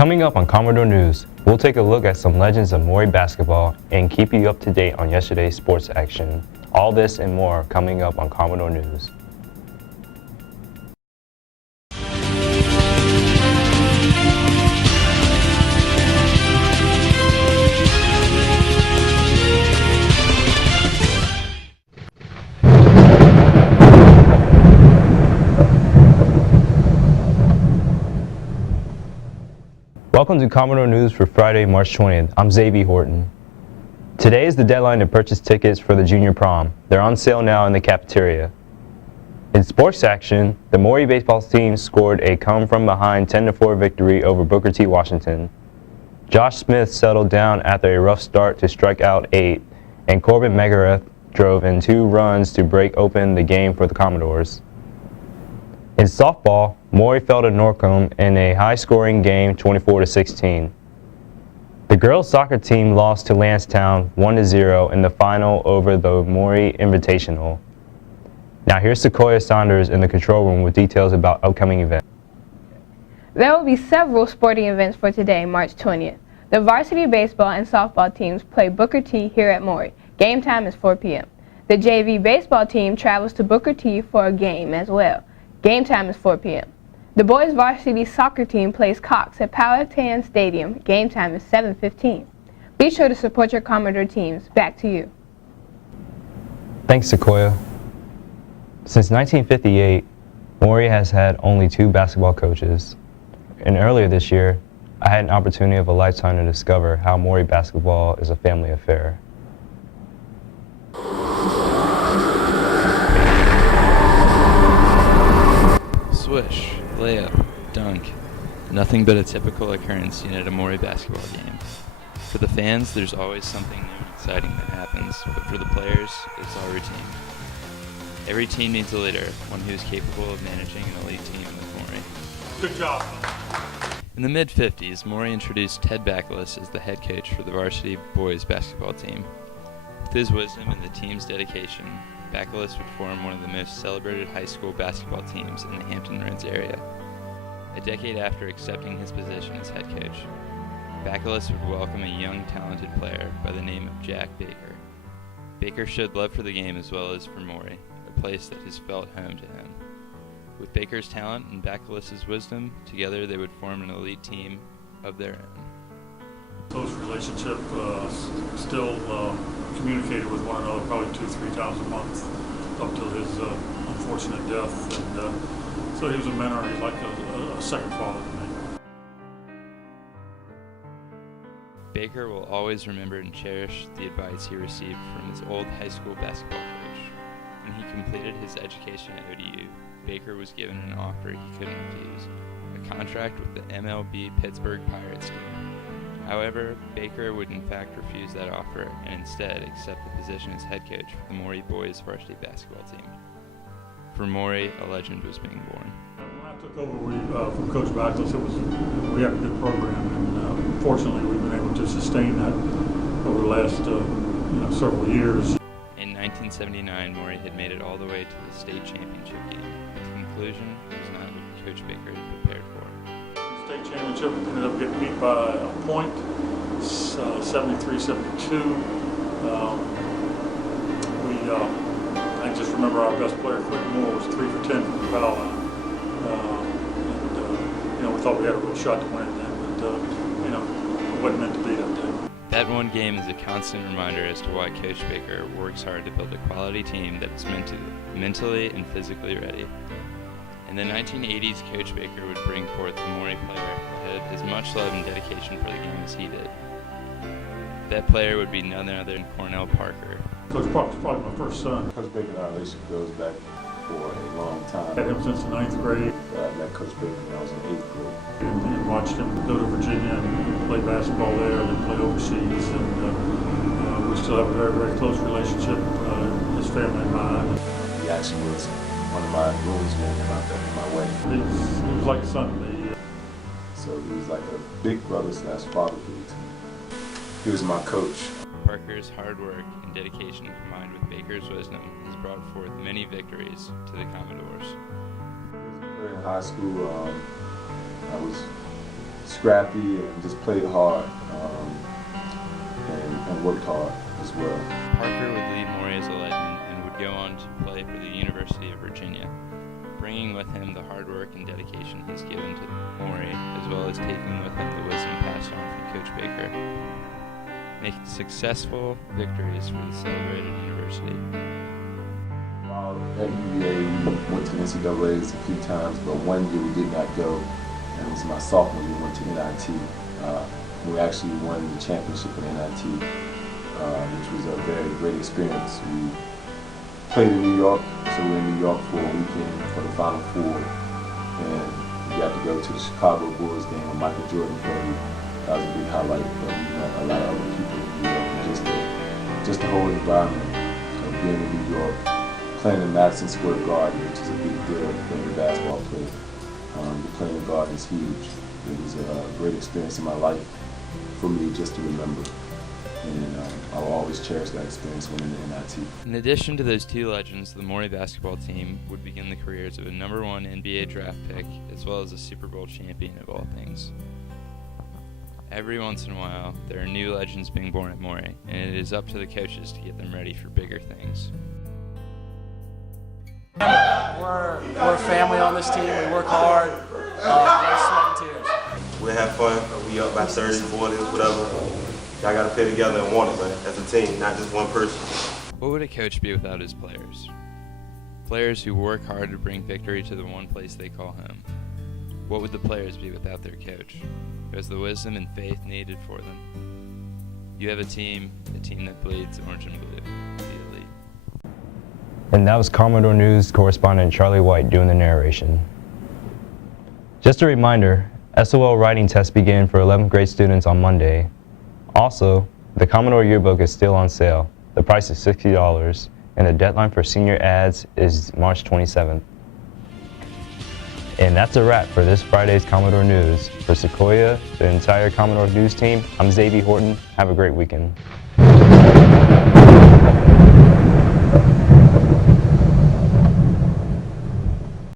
Coming up on Commodore News, we'll take a look at some legends of Maury basketball and keep you up to date on yesterday's sports action. All this and more coming up on Commodore News. Welcome to Commodore News for Friday, March 20th. I'm Xavier Horton. Today is the deadline to purchase tickets for the junior prom. They're on sale now in the cafeteria. In sports action, the Maury baseball team scored a come-from-behind 10-4 victory over Booker T. Washington. Josh Smith settled down after a rough start to strike out 8, and Corbin Megareth drove in 2 runs to break open the game for the Commodores. In softball, Maury fell to Norcombe in a high-scoring game 24-16. The girls' soccer team lost to Lansdowne 1-0 in the final over the Maury Invitational. Now here's Sequoia Saunders in the control room with details about upcoming events. There will be several sporting events for today, March 20th. The varsity baseball and softball teams play Booker T here at Maury. Game time is 4 p.m. The JV baseball team travels to Booker T for a game as well. Game time is 4 p.m. The boys varsity soccer team plays Cox at Powhatan Stadium. Game time is 7:15. Be sure to support your Commodore teams. Back to you. Thanks, Sequoia. Since 1958, Maury has had only 2 basketball coaches. And earlier this year, I had an opportunity of a lifetime to discover how Maury basketball is a family affair. Swish, layup, dunk. Nothing but a typical occurrence seen at a Maury basketball game. For the fans, there's always something new and exciting that happens, but for the players, it's all routine. Every team needs a leader, one who is capable of managing an elite team with Maury. Good job. In the mid-50s, Maury introduced Ted Backless as the head coach for the varsity boys basketball team. With his wisdom and the team's dedication, Backless would form one of the most celebrated high school basketball teams in the Hampton Roads area. A decade after accepting his position as head coach, Backless would welcome a young, talented player by the name of Jack Baker. Baker showed love for the game as well as for Maury, a place that has felt home to him. With Baker's talent and Backless's wisdom, together they would form an elite team of their own. Close relationship, still communicated with one another probably 2-3 times a month up till his unfortunate death. And so he was a mentor. He's like a second father to me. Baker will always remember and cherish the advice he received from his old high school basketball coach. When he completed his education at ODU, Baker was given an offer he couldn't refuse, a contract with the MLB Pittsburgh Pirates team. However, Baker would in fact refuse that offer and instead accept the position as head coach for the Maury boys varsity basketball team. For Maury, a legend was being born. When I took over from Coach Backless, we had a good program, and fortunately we've been able to sustain that over the last several years. In 1979, Maury had made it all the way to the state championship game. Its conclusion was not what Coach Baker had prepared for. State championship ended up getting beat by a point, 73-72. I just remember our best player, Quentin Moore, was 3 for 10 from the foul line. We thought we had a real shot to win it then, but it wasn't meant to be that day. That one game is a constant reminder as to why Coach Baker works hard to build a quality team that is mentally and physically ready. In the 1980s, Coach Baker would bring forth the Maury player that had as much love and dedication for the game as he did. That player would be none other than Cornell Parker. Coach Parker's probably my first son. Coach Baker and our relationship goes back for a long time. I had him since the 9th grade. I met Coach Baker when I was in 8th grade. And watched him go to Virginia and play basketball there and then play overseas. And we still have a very, very close relationship, his family and mine. He actually was one of my groomsmen in my wedding. He was like a son to me. So he was like a big brother / father to me. He was my coach. Parker's hard work and dedication combined with Baker's wisdom has brought forth many victories to the Commodores. In high school, I was scrappy and just played hard and worked hard as well. Parker would leave Maury as a legend and would go on to play for the University of Virginia, bringing with him the hard work and dedication he's given to Maury, as well as taking with him the wisdom passed on from Coach Baker, making successful victories for the celebrated university. While at UVA, we went to NCAAs a few times, but one year we did not go, and it was my sophomore year we went to NIT. We actually won the championship in NIT, which was a very great experience. We played in New York, so we were in New York for a weekend for the Final Four, and we got to go to the Chicago Bulls game where Michael Jordan played. That was a big highlight, but we met a lot of other people in New York, and just the whole environment of being in New York, playing in Madison Square Garden, which is a big deal for any basketball player. Playing in the Garden is huge. It was a great experience in my life for me just to remember. And I'll always cherish that experience winning the NIT. In addition to those two legends, the Maury basketball team would begin the careers of a #1 NBA draft pick, as well as a Super Bowl champion of all things. Every once in a while, there are new legends being born at Maury, and it is up to the coaches to get them ready for bigger things. We're family on this team. We work hard, blood, sweat, and tears. We have fun. We up by 30, 40, whatever. Y'all got to play together and want it, man, as a team, not just one person. What would a coach be without his players? Players who work hard to bring victory to the one place they call home. What would the players be without their coach, who has the wisdom and faith needed for them? You have a team that bleeds orange and blue. The elite. And that was Commodore News correspondent Charlie White doing the narration. Just a reminder, SOL writing tests begin for 11th grade students on Monday. Also, the Commodore yearbook is still on sale. The price is $60, and the deadline for senior ads is March 27th. And that's a wrap for this Friday's Commodore News. For Sequoia, the entire Commodore News team, I'm Xavier Horton. Have a great weekend.